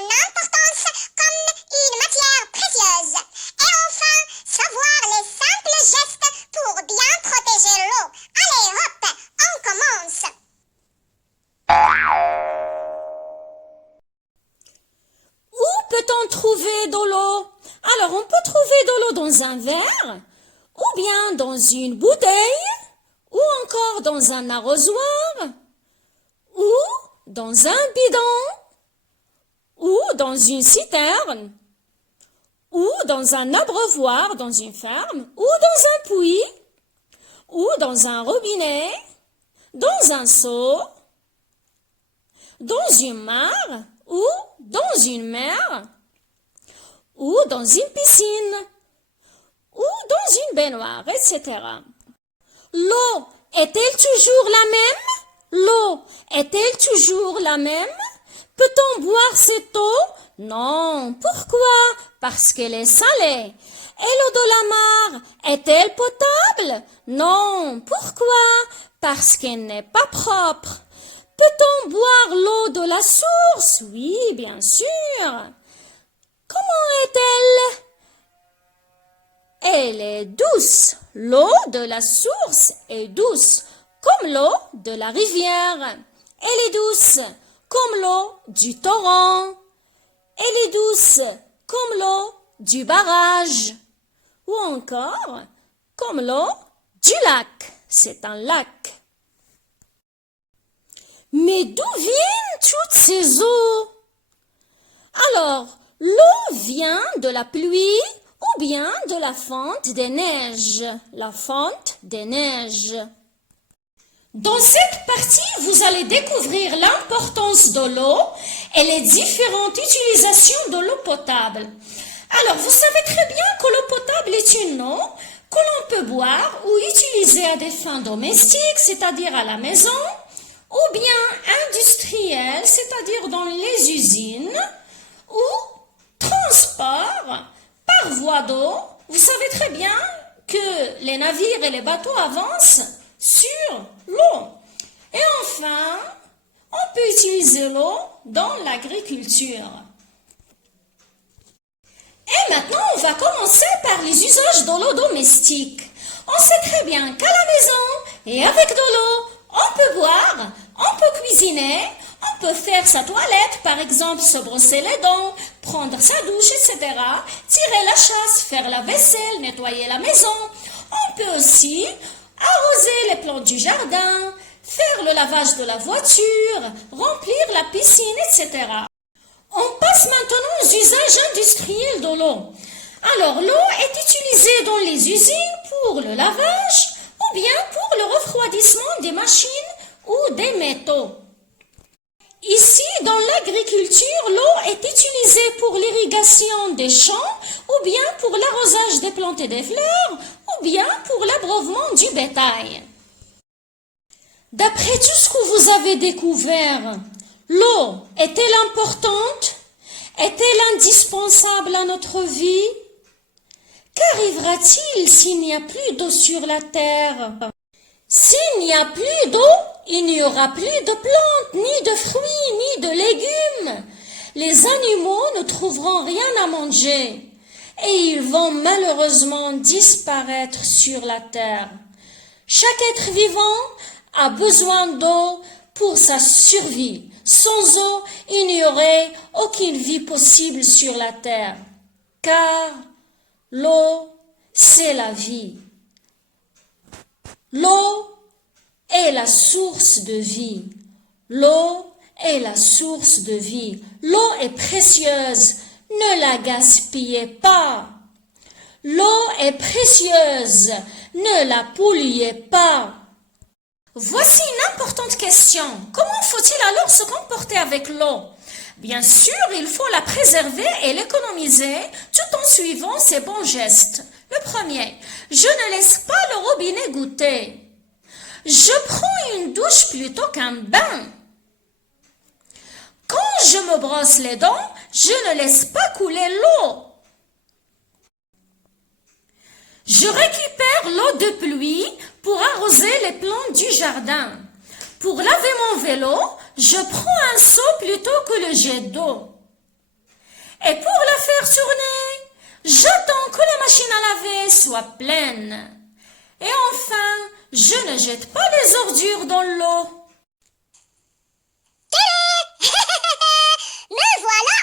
son importance comme une matière précieuse. Et enfin, savoir les simples gestes pour bien protéger l'eau. Allez, hop, on commence. Où peut-on trouver de l'eau? Alors, on peut trouver de l'eau dans un verre, ou bien dans une bouteille, ou encore dans un arrosoir, ou dans un bidon, ou dans une citerne, ou dans un abreuvoir, dans une ferme, ou dans un puits, ou dans un robinet, dans un seau, dans une mare, ou dans une mer, ou dans une piscine, ou dans une baignoire, etc. L'eau est-elle toujours la même? L'eau est-elle toujours la même? Peut-on boire cette eau? Non. Pourquoi? Parce qu'elle est salée. Et l'eau de la mare est-elle potable? Non. Pourquoi? Parce qu'elle n'est pas propre. Peut-on boire l'eau de la source? Oui, bien sûr. Comment est-elle? Elle est douce. L'eau de la source est douce, comme l'eau de la rivière. Elle est douce, comme l'eau du torrent. Elle est douce, comme l'eau du barrage. Ou encore, comme l'eau du lac. C'est un lac. Mais d'où viennent toutes ces eaux? Alors, l'eau vient de la pluie ou bien de la fonte des neiges. La fonte des neiges. Dans cette partie, vous allez découvrir l'importance de l'eau et les différentes utilisations de l'eau potable. Alors, vous savez très bien que l'eau potable est une eau que l'on peut boire ou utiliser à des fins domestiques, c'est-à-dire à la maison, ou bien industrielle, c'est-à-dire dans les usines, ou transport par voie d'eau. Vous savez très bien que les navires et les bateaux avancent sur l'eau. Et enfin, on peut utiliser l'eau dans l'agriculture. Et maintenant, on va commencer par les usages de l'eau domestique. On sait très bien qu'à la maison et avec de l'eau, on peut boire, on peut cuisiner, on peut faire sa toilette, par exemple se brosser les dents, prendre sa douche, etc., tirer la chasse, faire la vaisselle, nettoyer la maison. On peut aussi arroser les plantes du jardin, faire le lavage de la voiture, remplir la piscine, etc. On passe maintenant aux usages industriels de l'eau. Alors, l'eau est utilisée dans les usines pour le lavage ou bien pour le refroidissement des machines ou des métaux. Ici, dans l'agriculture, l'eau est utilisée pour l'irrigation des champs ou bien pour l'arrosage des plantes et des fleurs ou bien pour l'abreuvement du bétail. D'après tout ce que vous avez découvert, l'eau est-elle importante? Est-elle indispensable à notre vie? Qu'arrivera-t-il s'il n'y a plus d'eau sur la terre? S'il n'y a plus d'eau, il n'y aura plus de plantes, ni de fruits, ni de légumes. Les animaux ne trouveront rien à manger et ils vont malheureusement disparaître sur la terre. Chaque être vivant a besoin d'eau pour sa survie. Sans eau, il n'y aurait aucune vie possible sur la terre, car l'eau, c'est la vie. L'eau est la source de vie. L'eau est la source de vie. L'eau est précieuse. Ne la gaspillez pas. L'eau est précieuse. Ne la polluez pas. Voici une importante question. Comment faut-il alors se comporter avec l'eau? Bien sûr, il faut la préserver et l'économiser tout en suivant ces bons gestes. Le premier, je ne laisse pas le robinet goûter. Je prends une douche plutôt qu'un bain. Quand je me brosse les dents, je ne laisse pas couler l'eau. Je récupère l'eau de pluie pour arroser les plantes du jardin. Pour laver mon vélo, je prends un seau plutôt que le jet d'eau. Et pour le faire tourner, j'attends que la machine à laver soit pleine. Et enfin, je ne jette pas les ordures dans l'eau. Me voilà